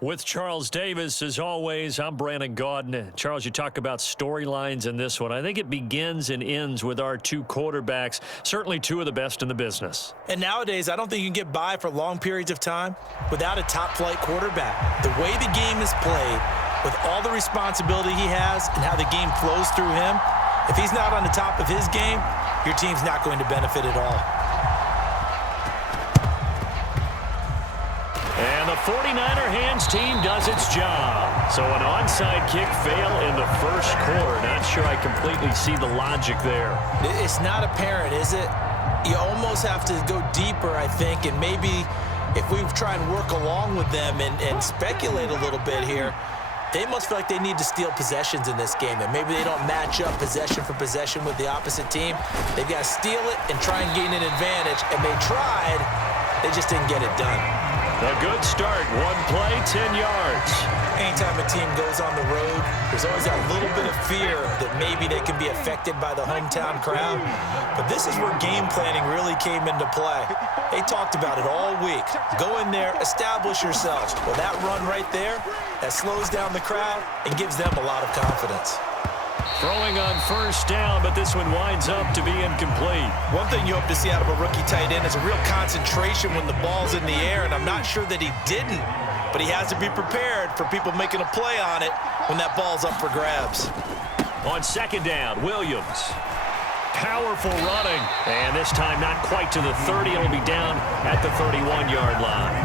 With Charles Davis, as always, I'm Brandon Gaudin. Charles, you talk about storylines in this one. I think it begins and ends with our two quarterbacks, certainly two of the best in the business. And nowadays, I don't think you can get by for long periods of time without a top-flight quarterback. The way the game is played, with all the responsibility he has and how the game flows through him, if he's not on the top of his game, your team's not going to benefit at all. And the 49er hands team does its job. So an onside kick fail in the first quarter. Not sure I completely see the logic there. It's not apparent, is it? You almost have to go deeper, I think, and maybe if we try and work along with them and speculate a little bit here, they must feel like they need to steal possessions in this game, and maybe they don't match up possession for possession with the opposite team. They've got to steal it and try and gain an advantage, and they tried. They just didn't get it done. A good start. One play, 10 yards. Anytime a team goes on the road, there's always that little bit of fear that maybe they can be affected by the hometown crowd. But this is where game planning really came into play. They talked about it all week. Go in there, establish yourselves. Well, that run right there, that slows down the crowd and gives them a lot of confidence. Throwing on first down, but this one winds up to be incomplete. One thing you hope to see out of a rookie tight end is a real concentration when the ball's in the air, and I'm not sure that he didn't, but he has to be prepared for people making a play on it when that ball's up for grabs. On second down, Williams. Powerful running, and this time not quite to the 30. It'll be down at the 31-yard line.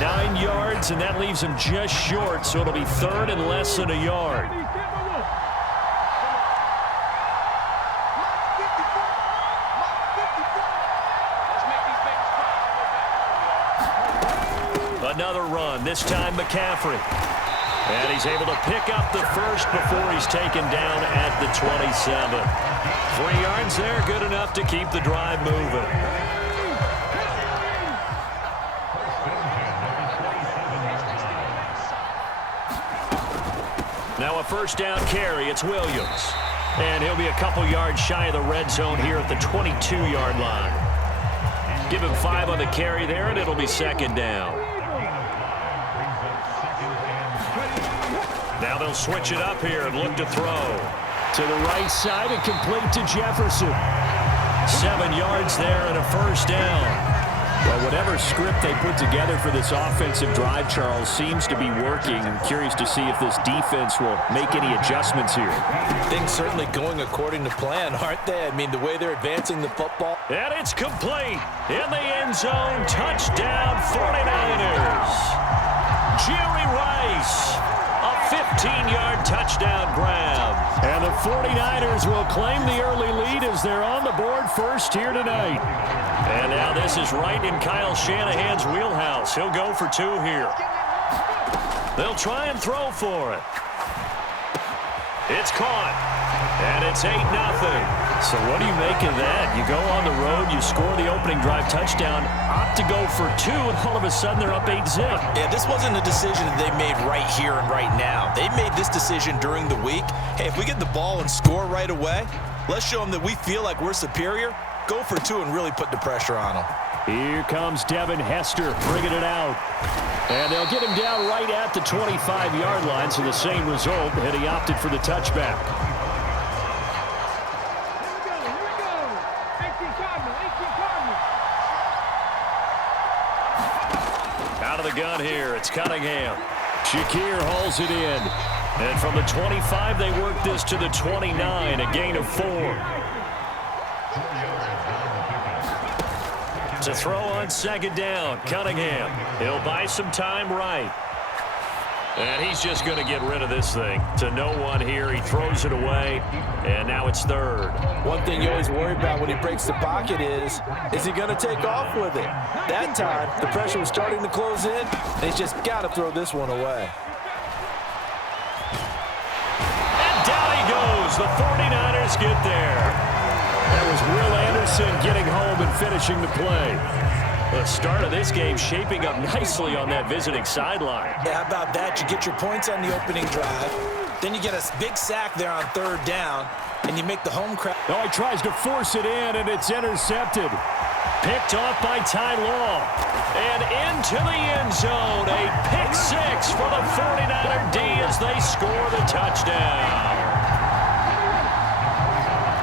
9 yards, and that leaves him just short, so it'll be third and less than a yard. Another run, this time McCaffrey. And he's able to pick up the first before he's taken down at the 27. 3 yards there, good enough to keep the drive moving. Now a first down carry, it's Williams. And he'll be a couple yards shy of the red zone here at the 22-yard line. Give him 5 on the carry there, and it'll be second down. Now they'll switch it up here and look to throw. To the right side and complete to Jefferson. 7 yards there and a first down. Well, whatever script they put together for this offensive drive, Charles, seems to be working. I'm curious to see if this defense will make any adjustments here. Things certainly going according to plan, aren't they? I mean, the way they're advancing the football. And it's complete. In the end zone, touchdown 49ers. Jerry Rice. 15-yard touchdown grab. And the 49ers will claim the early lead as they're on the board first here tonight. And now this is right in Kyle Shanahan's wheelhouse. He'll go for 2 here. They'll try and throw for it. It's caught. And it's 8-0. So what do you make of that? You go on the road, you score the opening drive touchdown, opt to go for 2, and all of a sudden they're up 8-zip. Yeah, this wasn't a decision that they made right here and right now. They made this decision during the week. Hey, if we get the ball and score right away, let's show them that we feel like we're superior. Go for 2 and really put the pressure on them. Here comes Devin Hester bringing it out. And they'll get him down right at the 25-yard line, so the same result, and he opted for the touchback. Out of the gun here, it's Cunningham. Shakir hauls it in. And from the 25, they work this to the 29, a gain of 4. To throw on second down, Cunningham. He'll buy some time right. And he's just going to get rid of this thing. To no one here, he throws it away, and now it's third. One thing you always worry about when he breaks the pocket is he going to take off with it? That time, the pressure was starting to close in, and he's just got to throw this one away. And down he goes. The 49ers get there. That was Will Anderson getting home and finishing the play. The start of this game shaping up nicely on that visiting sideline. Yeah, how about that? You get your points on the opening drive. Then you get a big sack there on third down. and you make the home crowd. Oh, he tries to force it in, and it's intercepted. Picked off by Ty Law. And into the end zone. A pick six for the 49er D as they score the touchdown.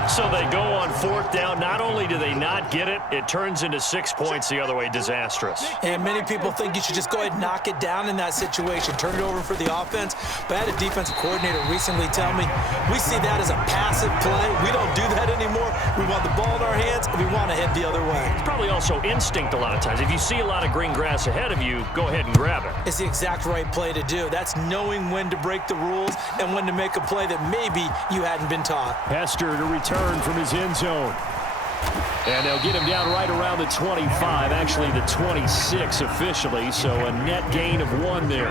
So they go on fourth down. Not only do they not get it, it turns into 6 points the other way. Disastrous. And many people think you should just go ahead and knock it down in that situation. Turn it over for the offense. But I had a defensive coordinator recently tell me, we see that as a passive play. We don't do that anymore. We want the ball in our hands, and we want to head the other way. It's probably also instinct a lot of times. If you see a lot of green grass ahead of you, go ahead and grab it. It's the exact right play to do. That's knowing when to break the rules and when to make a play that maybe you hadn't been taught. Hester to return from his end zone. And they'll get him down right around the 25, actually the 26 officially, so a net gain of 1 there.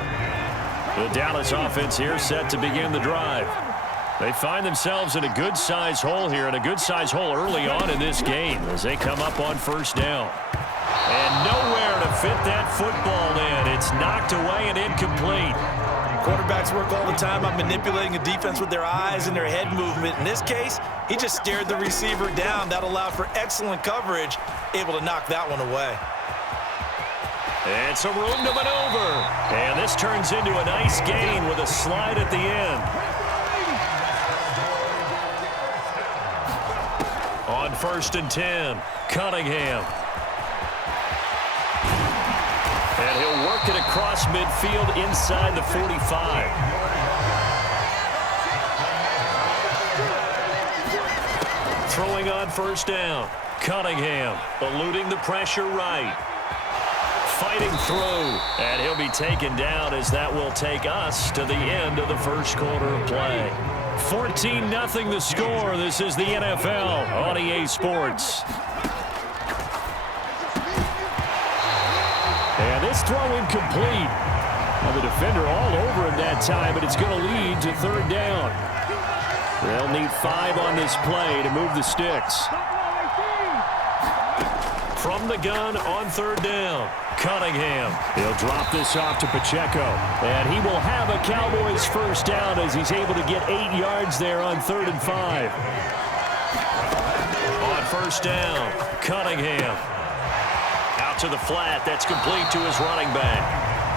The Dallas offense here set to begin the drive. They find themselves in a good-sized hole here, and a good-sized hole early on in this game as they come up on first down. And nowhere to fit that football in. It's knocked away and incomplete. Quarterbacks work all the time on manipulating a defense with their eyes and their head movement. In this case, he just stared the receiver down. That allowed for excellent coverage, able to knock that one away. And some room to maneuver. And this turns into a nice gain with a slide at the end. On 1st and 10, Cunningham. And he'll work it across midfield inside the 45. Throwing on 1st down. Cunningham eluding the pressure right. Fighting through. And he'll be taken down as that will take us to the end of the first quarter of play. 14-0 the score. This is the NFL on EA Sports. And this throw incomplete. Now the defender all over him that time, but it's going to lead to 3rd down. They'll need 5 on this play to move the sticks. From the gun on 3rd down, Cunningham. He'll drop this off to Pacheco. And he will have a Cowboys 1st down as he's able to get 8 yards there on 3rd and 5. On 1st down, Cunningham. Out to the flat. That's complete to his running back.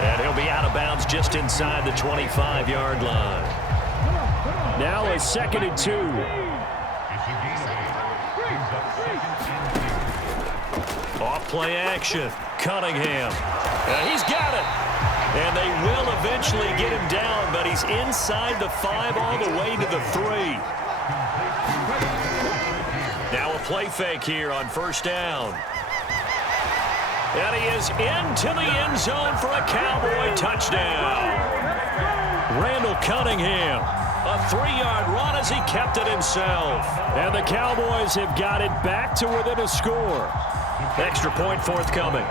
And he'll be out of bounds just inside the 25-yard line. Now a 2nd and 2. Off play action. Cunningham. And he's got it. And they will eventually get him down, but he's inside the 5 all the way to the 3. Now a play fake here on 1st down. And he is into the end zone for a Cowboy touchdown. Randall Cunningham, a 3-yard run as he kept it himself. And the Cowboys have got it back to within a score. Extra point forthcoming.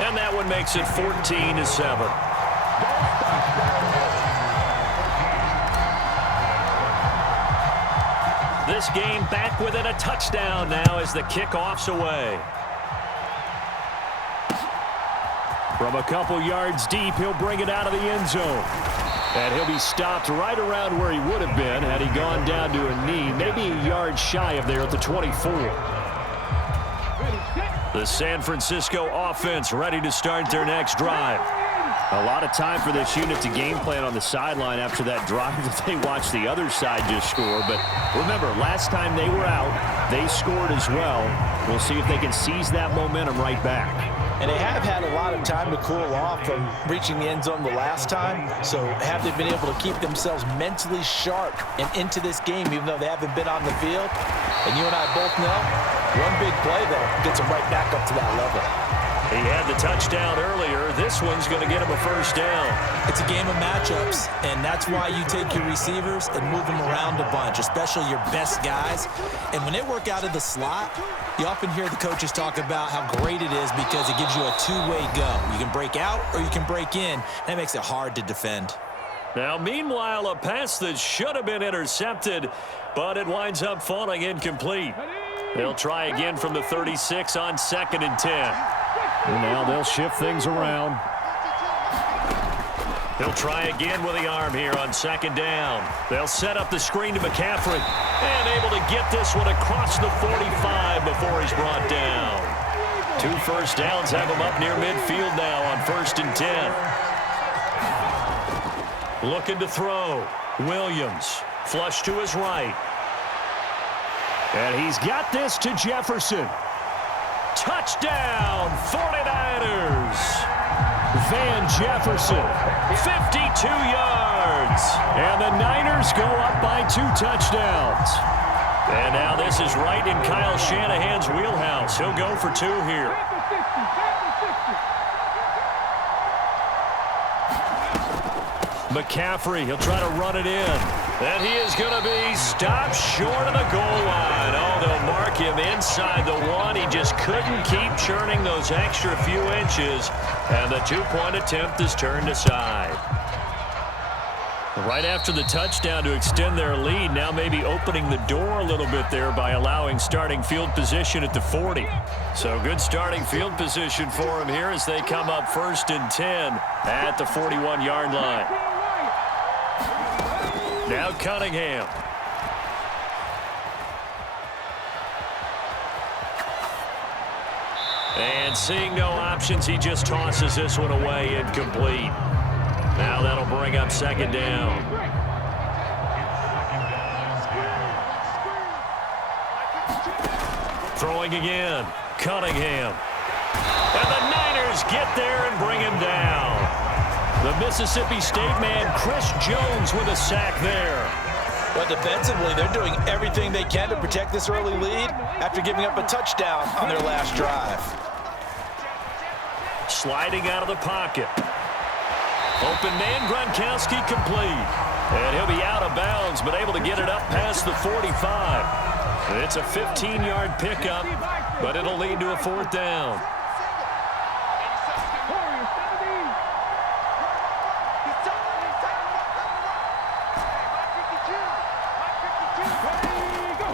And that one makes it 14-7. This game back within a touchdown now as the kickoff's away. From a couple yards deep, he'll bring it out of the end zone. And he'll be stopped right around where he would have been had he gone down to a knee, maybe a yard shy of there at the 24. The San Francisco offense ready to start their next drive. A lot of time for this unit to game plan on the sideline after that drive that they watched the other side just score. But remember, last time they were out, they scored as well. We'll see if they can seize that momentum right back. And they have had a lot of time to cool off from reaching the end zone the last time. So have they been able to keep themselves mentally sharp and into this game, even though they haven't been on the field? And you and I both know, one big play, though, gets them right back up to that level. He had the touchdown earlier. This one's going to get him a 1st down. It's a game of matchups, and that's why you take your receivers and move them around a bunch, especially your best guys. And when they work out of the slot, you often hear the coaches talk about how great it is because it gives you a two-way go. You can break out or you can break in. That makes it hard to defend. Now, meanwhile, a pass that should have been intercepted, but it winds up falling incomplete. They'll try again from the 36 on 2nd and 10. And now they'll shift things around. He'll try again with the arm here on second down. They'll set up the screen to McCaffrey. And able to get this one across the 45 before he's brought down. 2 first downs have him up near midfield now on 1st and 10. Looking to throw. Williams. Flush to his right. And he's got this to Jefferson. Touchdown, 49ers. Van Jefferson, 52 yards. And the Niners go up by 2 touchdowns. And now this is right in Kyle Shanahan's wheelhouse. He'll go for 2 here. McCaffrey, he'll try to run it in. And he is going to be stopped short of the goal line. Oh, they'll mark him inside the 1. He just couldn't keep churning those extra few inches. And the 2-point attempt is turned aside. Right after the touchdown to extend their lead, now maybe opening the door a little bit there by allowing starting field position at the 40. So good starting field position for him here as they come up 1st and 10 at the 41-yard line. Now Cunningham. And seeing no options, he just tosses this one away incomplete. Now that'll bring up 2nd down. Throwing again. Cunningham. And the Niners get there and bring him down. The Mississippi State man, Chris Jones, with a sack there. But defensively, they're doing everything they can to protect this early lead after giving up a touchdown on their last drive. Sliding out of the pocket. Open man, Gronkowski complete. And he'll be out of bounds, but able to get it up past the 45. It's a 15-yard pickup, but it'll lead to a 4th down.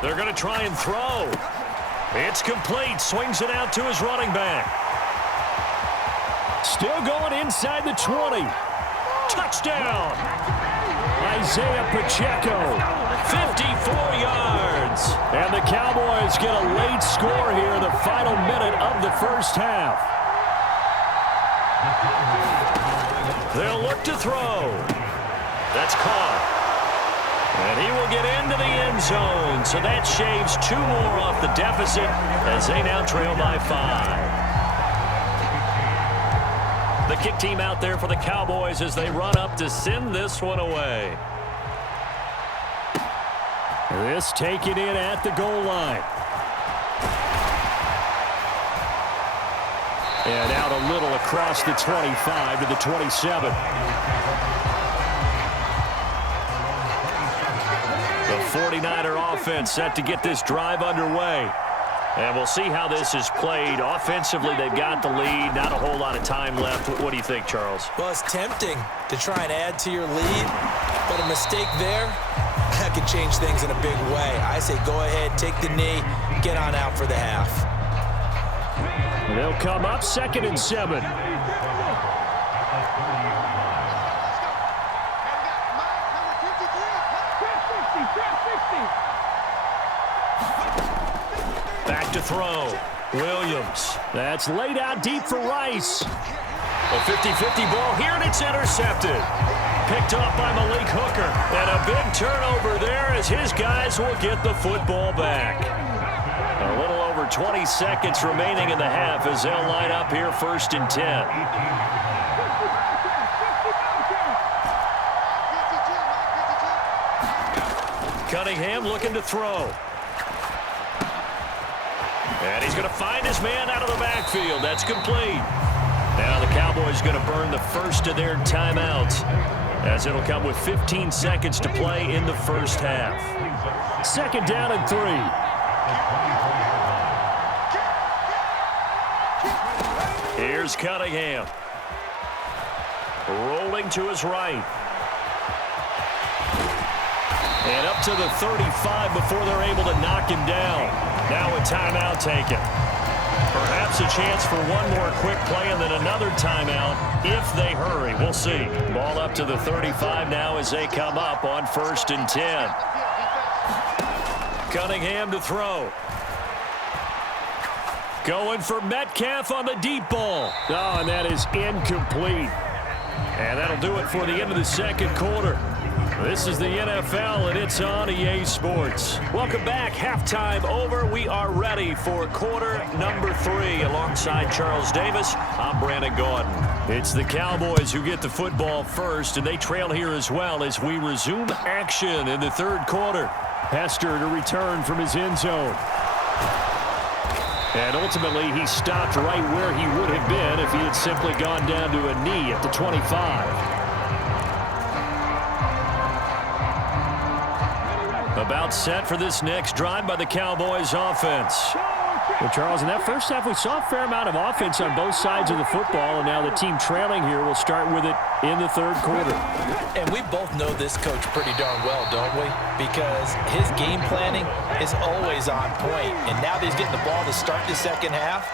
They're going to try and throw. It's complete. Swings it out to his running back. Still going inside the 20. Touchdown. Isaiah Pacheco. 54 yards. And the Cowboys get a late score here in the final minute of the first half. They'll look to throw. That's caught. And he will get into the end zone. So that shaves 2 more off the deficit as they now trail by 5. The kick team out there for the Cowboys as they run up to send this one away. This taken in at the goal line. And out a little across the 25 to the 27. The 49er offense set to get this drive underway. And we'll see how this is played. Offensively, they've got the lead. Not a whole lot of time left. What do you think, Charles? Well, it's tempting to try and add to your lead, but a mistake there, that could change things in a big way. I say go ahead, take the knee, get on out for the half. They'll come up 2nd and 7. Back to throw. Williams. That's laid out deep for Rice. A 50-50 ball here, and it's intercepted. Picked off by Malik Hooker. And a big turnover there as his guys will get the football back. A little over 20 seconds remaining in the half as they'll line up here 1st and 10. Cunningham looking to throw. And he's going to find his man out of the backfield. That's complete. Now the Cowboys going to burn the first of their timeouts as it'll come with 15 seconds to play in the first half. 2nd down and 3. Here's Cunningham. Rolling to his right. And up to the 35 before they're able to knock him down. Now a timeout taken. Perhaps a chance for one more quick play and then another timeout if they hurry. We'll see. Ball up to the 35 now as they come up on 1st and 10. Cunningham to throw. Going for Metcalf on the deep ball. Oh, and that is incomplete. And that'll do it for the end of the second quarter. This is the NFL, and it's on EA Sports. Welcome back. Halftime over. We are ready for quarter number 3. Alongside Charles Davis, I'm Brandon Gaudin. It's the Cowboys who get the football first, and they trail here as well as we resume action in the third quarter. Hester to return from his end zone. And ultimately, he stopped right where he would have been if he had simply gone down to a knee at the 25. About set for this next drive by the Cowboys offense. Well, Charles, in that first half, we saw a fair amount of offense on both sides of the football, and now the team trailing here will start with it in the third quarter. And we both know this coach pretty darn well, don't we? Because his game planning is always on point. And now that he's getting the ball to start the second half,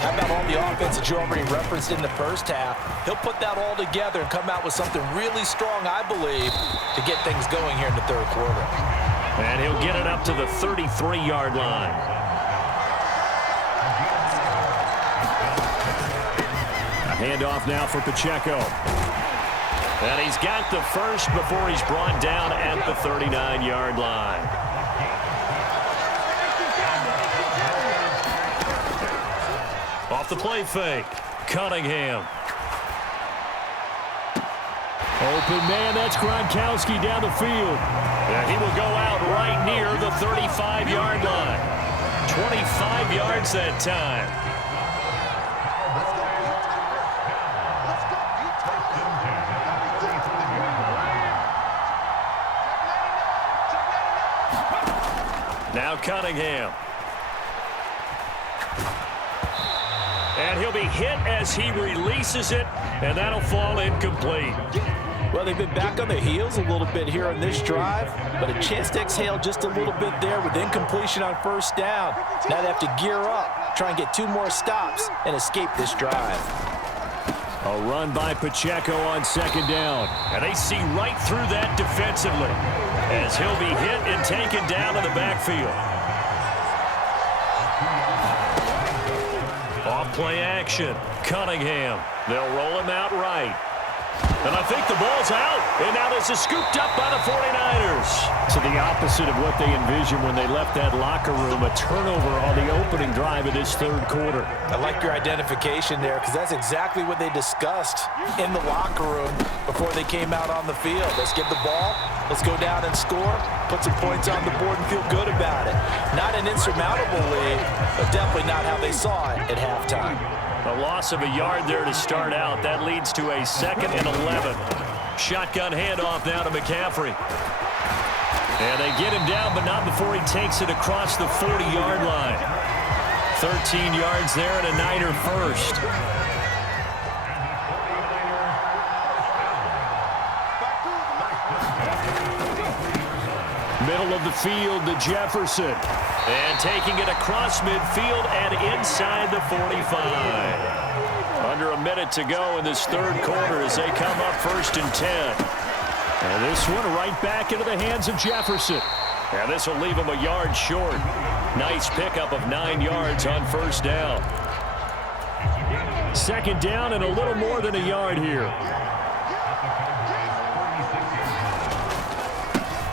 how about all the offense that you already referenced in the first half? He'll put that all together and come out with something really strong, I believe, to get things going here in the third quarter. And he'll get it up to the 33-yard line. A handoff now for Pacheco. And he's got the first before he's brought down at the 39-yard line. Off the play fake, Cunningham. Open man, that's Gronkowski down the field. And he will go out right near the 35-yard line. 25 yards that time. Now Cunningham. And he'll be hit as he releases it, and that'll fall incomplete. Well, they've been back on their heels a little bit here on this drive, but a chance to exhale just a little bit there with incompletion on first down. Now they have to gear up, try and get 2 more stops, and escape this drive. A run by Pacheco on second down. And they see right through that defensively as he'll be hit and taken down in the backfield. Off play action. Cunningham. They'll roll him out right. And I think the ball's out. And now this is scooped up by the 49ers. So the opposite of what they envisioned when they left that locker room, a turnover on the opening drive of this third quarter. I like your identification there because that's exactly what they discussed in the locker room before they came out on the field. Let's get the ball. Let's go down and score, put some points on the board and feel good about it. Not an insurmountable lead, but definitely not how they saw it at halftime. A loss of a yard there to start out. That leads to a 2nd and 11. Shotgun handoff now to McCaffrey. And they get him down, but not before he takes it across the 40-yard line. 13 yards there and a Niner first. Middle of the field to Jefferson. And taking it across midfield and inside the 45. Under a minute to go in this third quarter as they come up 1st and 10. And this one right back into the hands of Jefferson. And this will leave him a yard short. Nice pickup of 9 yards on first down. 2nd down and a little more than a yard here.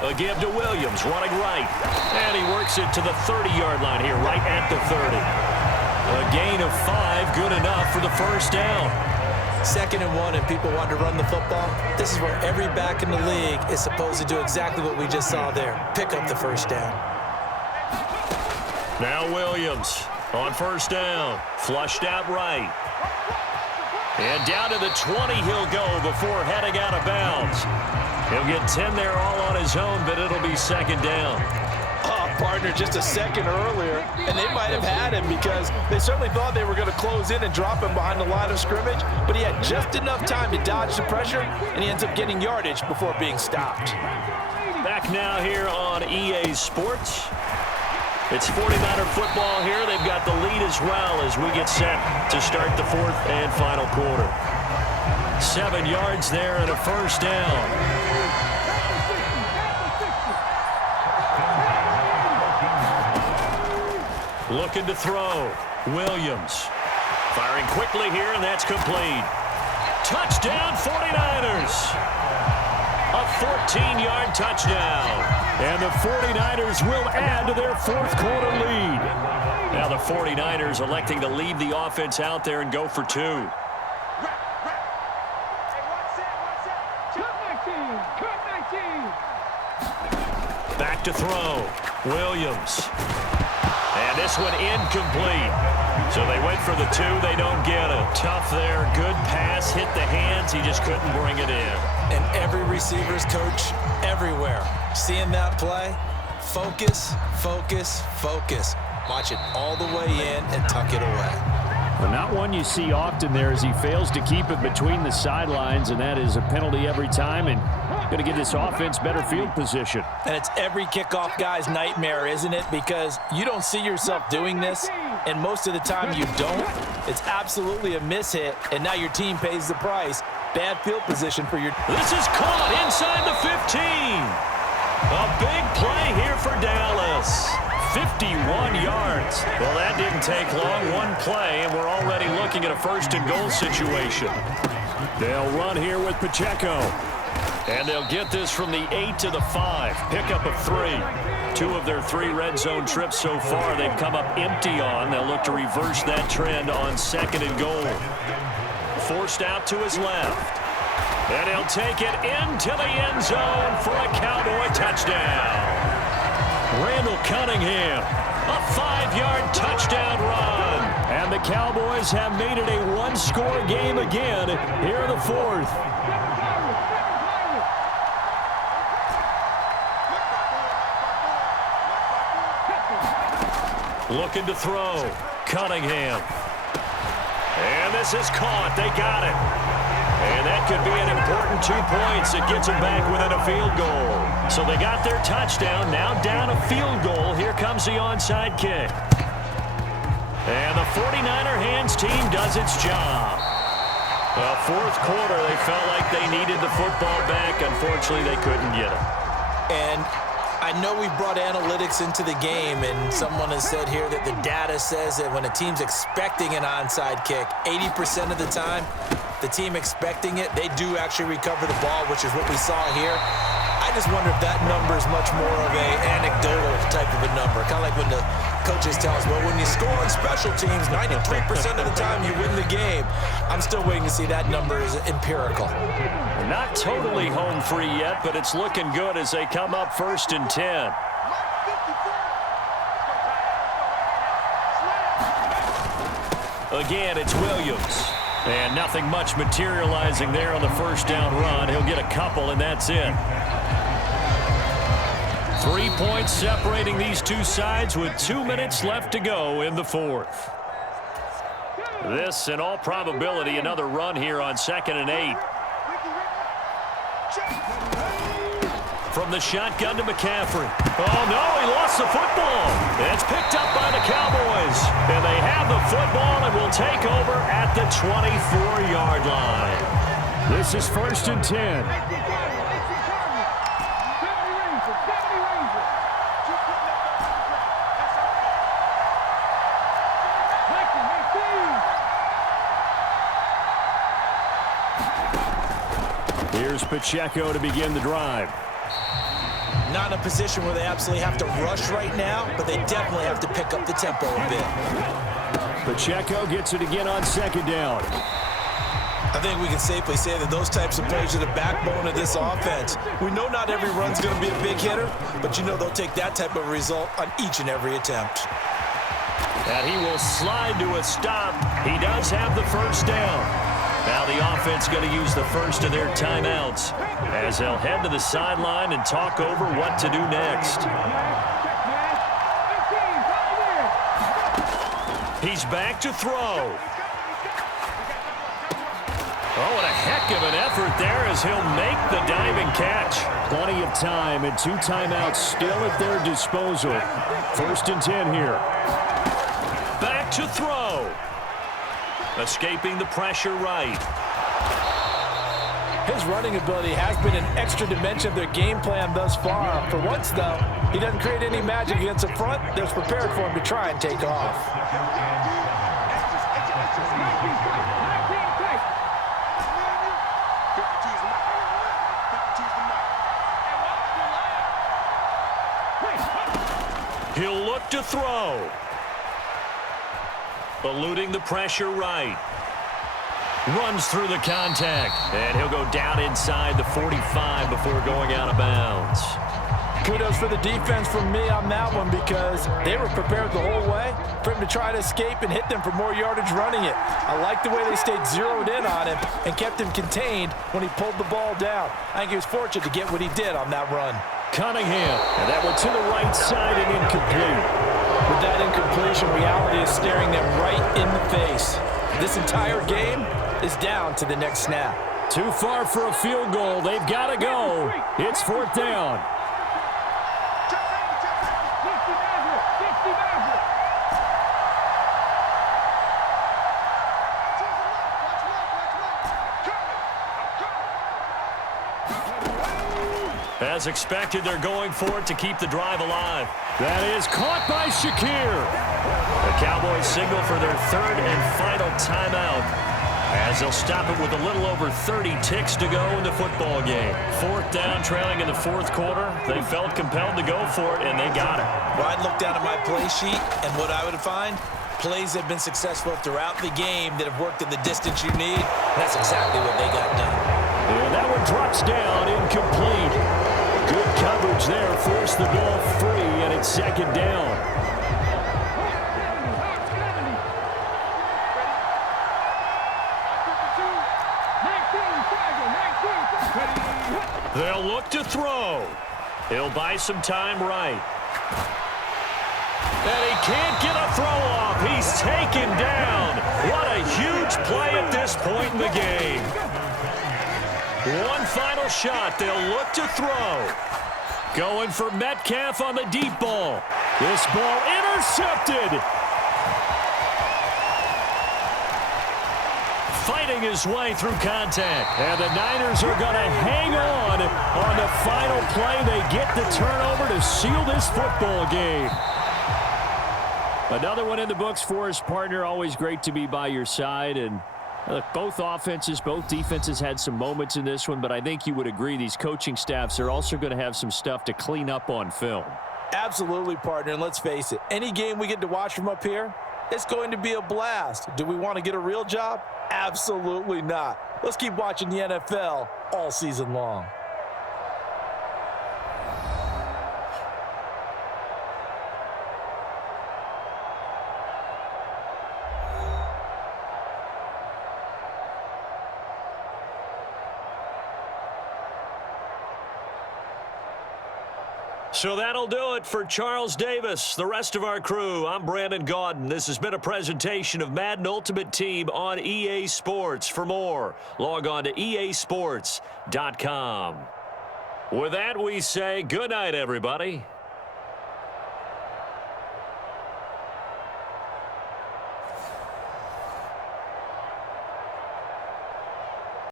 A give to Williams, running right. And he works it to the 30-yard line here, right at the 30. A gain of 5, good enough for the first down. 2nd and 1, and people want to run the football. This is where every back in the league is supposed to do exactly what we just saw there. Pick up the first down. Now Williams on first down. Flushed out right. And down to the 20 he'll go before heading out of bounds. He'll get 10 there all on his own, but it'll be 2nd down. Oh, partner, just a second earlier, and they might have had him because they certainly thought they were going to close in and drop him behind the line of scrimmage, but he had just enough time to dodge the pressure, and he ends up getting yardage before being stopped. Back now here on EA Sports. It's 49er football here. They've got the lead as well as we get set to start the fourth and final quarter. 7 yards there and a first down. Looking to throw. Williams. Firing quickly here, and that's complete. Touchdown, 49ers. A 14-yard touchdown. And the 49ers will add to their fourth quarter lead. Now the 49ers electing to leave the offense out there and go for 2. Back to throw. Williams. And this one incomplete. So they went for the 2. They don't get it. Tough there. Good pass. Hit the hands. He just couldn't bring it in. And every receiver's coach everywhere. Seeing that play, focus, focus, focus. Watch it all the way in and tuck it away. Well, not one you see often there as he fails to keep it between the sidelines, and that is a penalty every time, and going to give this offense better field position. And it's every kickoff guy's nightmare, isn't it? Because you don't see yourself doing this, and most of the time you don't. It's absolutely a mishit, and now your team pays the price. Bad field position for your... This is caught inside the 15. A big play here for Dallas. 51 yards. Well, that didn't take long. One play, and we're already looking at a first and goal situation. They'll run here with Pacheco. And they'll get this from the 8 to the 5. Pickup of 3. 2 of their 3 red zone trips so far they've come up empty on. They'll look to reverse that trend on second and goal. Forced out to his left. And he'll take it into the end zone for a Cowboy touchdown. Randall Cunningham, a 5-yard touchdown run. And the Cowboys have made it a one-score game again here in the fourth. Looking to throw. Cunningham. And this is caught. They got it. And that could be an important 2 points. It gets them back within a field goal. So they got their touchdown. Now down a field goal. Here comes the onside kick. And the 49er hands team does its job. Fourth quarter, they felt like they needed the football back. Unfortunately, they couldn't get it. And I know we brought analytics into the game, and someone has said here that the data says that when a team's expecting an onside kick, 80% of the time, the team expecting it, they do actually recover the ball, which is what we saw here. I just wonder if that number is much more of a anecdotal type of a number. Kind of like when the coaches tell us, well, when you score on special teams, 93% of the time you win the game. I'm still waiting to see that number is empirical. Not totally home free yet, but it's looking good as they come up 1st and 10. Again, it's Williams. And nothing much materializing there on the first down run. He'll get a couple, and that's it. 3 points separating these two sides with 2 minutes left to go in the fourth. This, in all probability, another run here on 2nd and 8. From the shotgun to McCaffrey. Oh, no, he lost the football. It's picked up by the Cowboys. And they have the football and will take over at the 24-yard line. This is 1st and 10. Here's Pacheco to begin the drive. Not in a position where they absolutely have to rush right now, but they definitely have to pick up the tempo a bit. Pacheco gets it again on 2nd down. I think we can safely say that those types of plays are the backbone of this offense. We know not every run's going to be a big hitter, but you know they'll take that type of result on each and every attempt. And he will slide to a stop. He does have the first down. Now the offense going to use the first of their timeouts as they'll head to the sideline and talk over what to do next. He's back to throw. Oh, and a heck of an effort there as he'll make the diving catch. Plenty of time and 2 timeouts still at their disposal. 1st and 10 here. Back to throw. Escaping the pressure right. His running ability has been an extra dimension of their game plan thus far. For once, though, he doesn't create any magic against the front that's prepared for him to try and take off. He'll look to throw. Eluding the pressure right. Runs through the contact. And he'll go down inside the 45 before going out of bounds. Kudos for the defense from me on that one because they were prepared the whole way for him to try to escape and hit them for more yardage running it. I like the way they stayed zeroed in on him and kept him contained when he pulled the ball down. I think he was fortunate to get what he did on that run. Cunningham, and that one to the right side and incomplete. With that incompletion, reality is staring them right in the face. This entire game is down to the next snap. Too far for a field goal. They've got to go. It's 4th down. As expected, they're going for it to keep the drive alive. That is caught by Shakir. The Cowboys signal for their 3rd and final timeout as they'll stop it with a little over 30 ticks to go in the football game. 4th down, trailing in the 4th quarter. They felt compelled to go for it, and they got it. Well, I'd look down at my play sheet, and what I would find, plays have been successful throughout the game that have worked in the distance you need. And that's exactly what they got done. And that one drops down, incomplete. Good coverage there, forced the ball free, and it's 2nd down. They'll look to throw. He'll buy some time right. And he can't get a throw off. He's taken down. What a huge play at this point in the game. One final shot. They'll look to throw. Going for Metcalf on the deep ball. This ball intercepted. Fighting his way through contact. And the Niners are going to hang on the final play. They get the turnover to seal this football game. Another one in the books for his partner. Always great to be by your side. And look, both offenses, both defenses had some moments in this one, but I think you would agree these coaching staffs are also going to have some stuff to clean up on film. Absolutely, partner, and let's face it, any game we get to watch from up here, it's going to be a blast. Do we want to get a real job? Absolutely not. Let's keep watching the NFL all season long. So that'll do it for Charles Davis, the rest of our crew. I'm Brandon Gaudin. This has been a presentation of Madden Ultimate Team on EA Sports. For more, log on to easports.com. With that, we say good night, everybody.